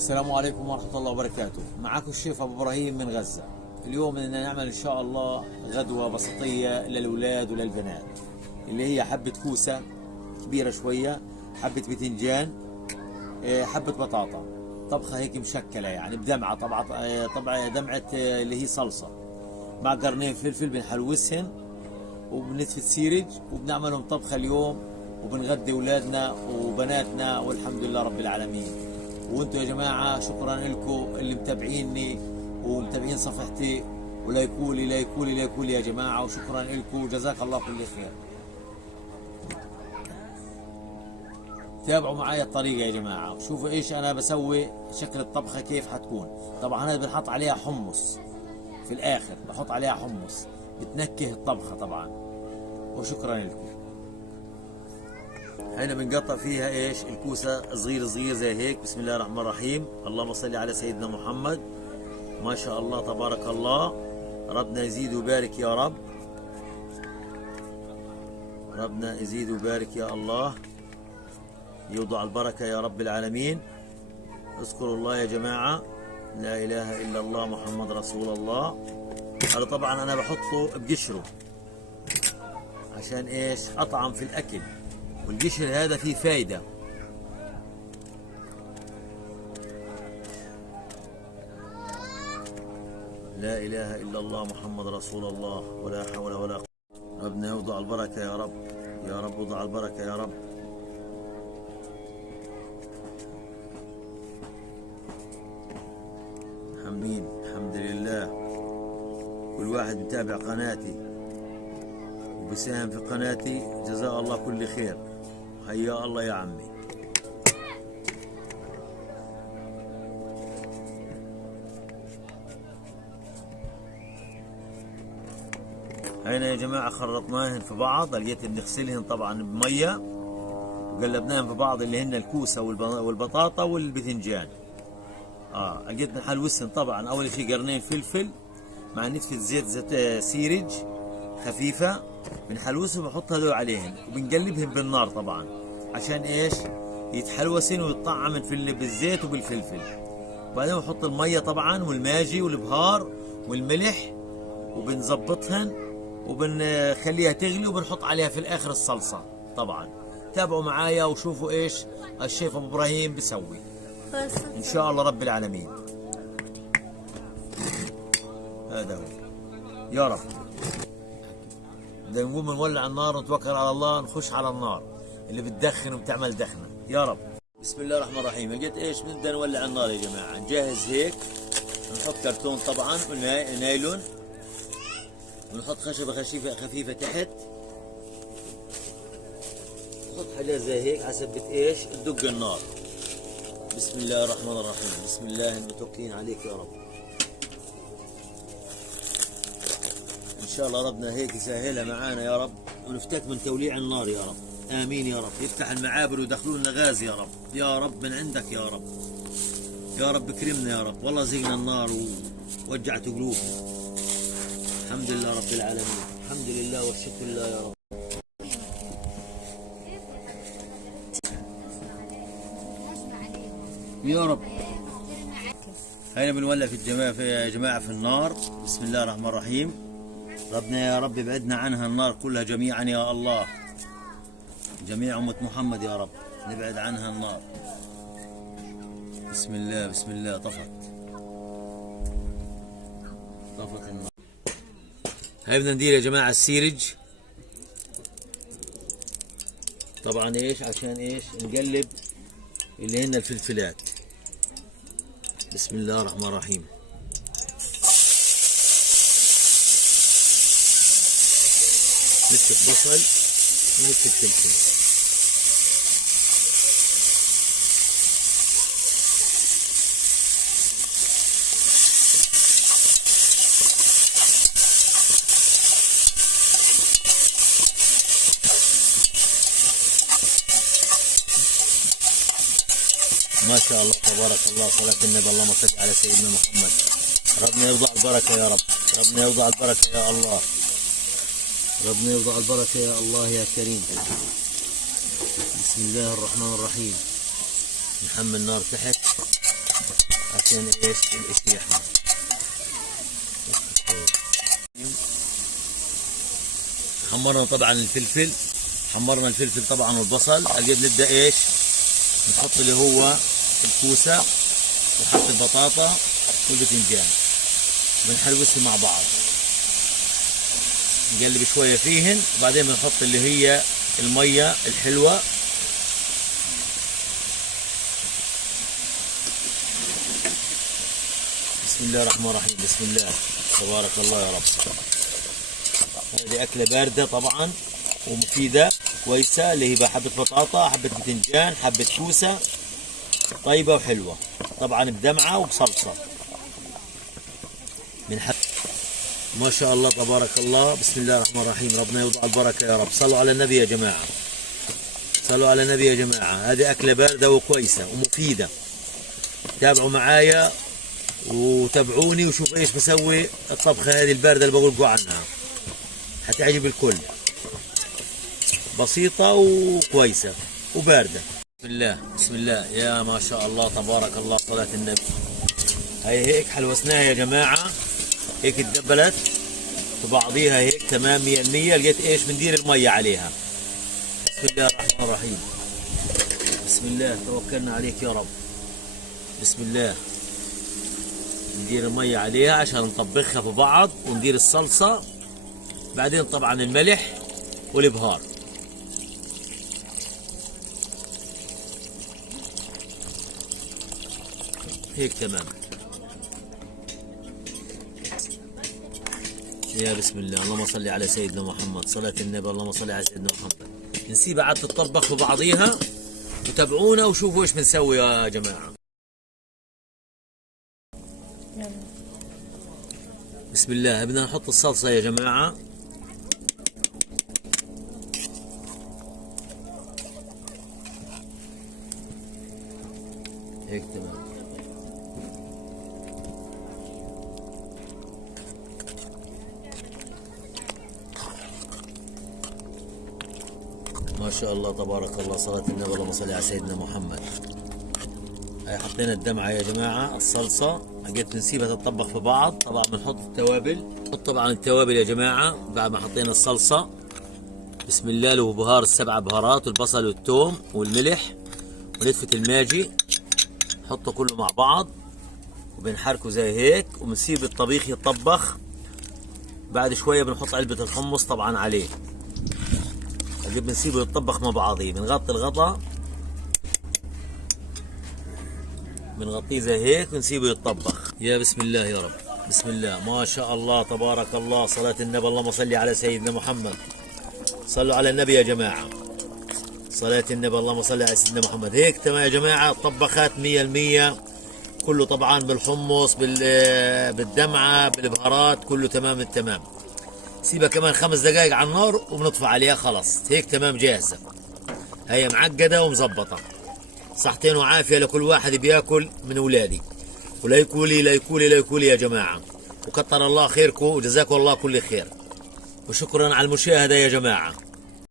السلام عليكم ورحمة الله وبركاته. معكم الشيف أبو إبراهيم من غزة. اليوم بدنا نعمل إن شاء الله غدوة بسيطية للأولاد وللبنات، اللي هي حبة كوسة كبيرة شوية، حبة بتنجان، حبة بطاطا، طبخة هيك مشكلة يعني بدمعة، طبعا دمعة اللي هي صلصة، مع قرنين فلفل بنحلوسهن وبنتفة سيرج، وبنعملهم طبخة اليوم وبنغدي أولادنا وبناتنا والحمد لله رب العالمين. وانتم يا جماعة شكرا لكم اللي متابعيني ومتابعين صفحتي، ولايكولي يا جماعة، وشكرا لكم وجزاك الله كل خير. تابعوا معي الطريقة يا جماعة، شوفوا ايش انا بسوي، شكل الطبخة كيف حتكون. طبعا هذا بنحط عليها حمص في الاخر، بحط عليها حمص بتنكه الطبخة طبعا. وشكرا لكم. هنا بنقطع فيها ايش الكوسه صغير زي هيك. بسم الله الرحمن الرحيم. اللهم صل على سيدنا محمد. ما شاء الله تبارك الله، ربنا يزيد ويبارك يا رب، ربنا يزيد ويبارك يا الله، يوضع البركه يا رب العالمين. اذكروا الله يا جماعه، لا اله الا الله محمد رسول الله. هذا طبعا انا بحطه بقشره عشان ايش اطعم في الاكل، والقشر هذا فيه فايدة. لا إله إلا الله محمد رسول الله، ولا حول ولا قوة. ربنا يوضع البركة يا رب، يا رب وضع البركة يا رب. حمدين الحمد لله. كل واحد متابع قناتي وبساهم في قناتي جزاه الله كل خير. حيا الله يا عمي. هنا يا جماعة خلطناهن في بعض، لقيت بنغسلهن طبعا بمية وقلبناهن في بعض، اللي هن الكوسة والبطاطا والبتنجان. لقيت بنحلوسهن طبعا. أول شيء قرنين فلفل مع نتفة زيت سيرج خفيفة، بنحلوسهم وبنحط هذول عليهن وبنقلبهم بالنار طبعا عشان ايش يتحلوسن ويطعمن بالزيت وبالفلفل. وبعدين بنحط المية طبعا والماجي والبهار والملح وبنظبطهن وبنخليها تغلي، وبنحط عليها في الاخر الصلصة طبعا. تابعوا معايا وشوفوا ايش الشيف ابو ابراهيم بيسوي ان شاء الله رب العالمين. هذا هو يا رب. بدنا نقوم نولع النار ونتوكل على الله، نخش على النار اللي بتدخن وبتعمل دخنه يا رب. بسم الله الرحمن الرحيم. لقيت ايش بنبدا نولع النار يا جماعه. نجهز هيك، نحط كرتون طبعا نايلون، ونحط خشبه خفيفه تحت، نحط حاجات زي هيك حسب ايش تدق النار. بسم الله الرحمن الرحيم. بسم الله المتوكلين عليك يا رب. إن شاء الله ربنا هيك يسهلها معانا يا رب، ونفتك من توليع النار يا رب. آمين يا رب. يفتح المعابر ويدخلوا لنا غاز يا رب، يا رب من عندك يا رب، يا رب اكرمنا يا رب. والله زقنا النار ووجعت قلوبنا. الحمد لله رب العالمين، الحمد لله والشكر لله يا رب. يا رب. هيا بنولع يا جماعة في النار. بسم الله الرحمن الرحيم. ربنا يا رب ابعدنا عنها النار كلها جميعا يا الله، جميع أمة محمد يا رب نبعد عنها النار. بسم الله بسم الله. طفت النار. هاي بدنا ندير يا جماعة السيرج طبعا ايش عشان ايش نقلب اللي هن الفلفلات. بسم الله الرحمن الرحيم. نكتب بصل ونكتب فلفل. ما شاء الله تبارك الله. صلاة النبي. اللهم صل على سيدنا محمد. ربنا يوضع البركة يا رب، ربنا يوضع البركة يا الله، ربنا يوضع البركة يا الله يا كريم. بسم الله الرحمن الرحيم. نحمل النار تحت عشان ايش الاشي يحمر. حمرنا طبعا الفلفل، حمرنا الفلفل طبعا والبصل. هلا بنبدا ايش نحط اللي هو الكوسه وحط البطاطا والبتنجان، بنحرقهم مع بعض، نقلب شويه فيهن، وبعدين بنحط اللي هي الميه الحلوه. بسم الله الرحمن الرحيم. بسم الله تبارك الله يا رب. هذه أكلة باردة طبعا ومفيدة كويسة، اللي هي حبة بطاطا، حبة بتنجان، حبة كوسة، طيبة وحلوة طبعا بدمعة وبصلصة من ما شاء الله تبارك الله. بسم الله الرحمن الرحيم. ربنا يوضع البركة يا رب. صلوا على النبي يا جماعة، صلوا على النبي يا جماعة. هذه أكلة باردة وكويسة ومفيدة. تابعوا معايا وتابعوني وشوفوا ايش بسوي الطبخة هذه الباردة اللي بقول لكم عنها، حتعجب الكل. بسيطة وكويسة وباردة. بسم الله بسم الله. يا ما شاء الله تبارك الله. صلاة النبي. هي هيك حلوسناها يا جماعة، هيك اتدبلت في بعضيها هيك تمام 100%. لقيت ايش بندير المية عليها. بسم الله الرحمن الرحيم. بسم الله توكلنا عليك يا رب. بسم الله. ندير المية عليها عشان نطبخها في بعض، وندير الصلصة، بعدين طبعا الملح والبهار. هيك تمام. يا بسم الله. اللهم صل على سيدنا محمد. صلاة النبي. اللهم صل على سيدنا محمد. نسيبها عاد تتطبخ في بعضيها، وتابعونا وشوفوا ايش بنسوي يا جماعة. بسم الله. بدنا نحط الصلصة يا جماعة. هيك تمام. ما شاء الله تبارك الله. صلاة النبي. اللهم صل على سيدنا محمد. هاي حطينا الدمعة يا جماعة، الصلصة حقت بنسيبها تتطبخ في بعض. طبعا بنحط التوابل، نحط طبعا التوابل يا جماعة بعد ما حطينا الصلصة. بسم الله. له بهار ال7 بهارات، والبصل والثوم والملح ونتفة الماجي، نحطه كله مع بعض وبنحركه زي هيك، وبنسيب الطبيخ يتطبخ. بعد شوية بنحط علبة الحمص طبعا عليه، بنسيبه يتطبخ مع بعضيه. بنغطي الغطا، بنغطيه زي هيك ونسيبه يتطبخ. يا بسم الله يا رب. بسم الله. ما شاء الله تبارك الله. صلاة النبي. اللهم صل على سيدنا محمد. صلوا على النبي يا جماعة. صلاة النبي. اللهم صل على سيدنا محمد. هيك تمام يا جماعة. طبخات 100%، كله طبعا بالحمص بالدمعة بالبهارات، كله تمام التمام. سيبها كمان 5 دقائق على النار وبنطفي عليها. خلاص هيك تمام جاهزة. هي معقدة ومظبطة. صحتين وعافية لكل واحد بياكل من أولادي، ولا يكولي لا يكولي لا يكولي يا جماعة. وكتر الله خيركم وجزاكم الله كل خير، وشكرا على المشاهدة يا جماعة.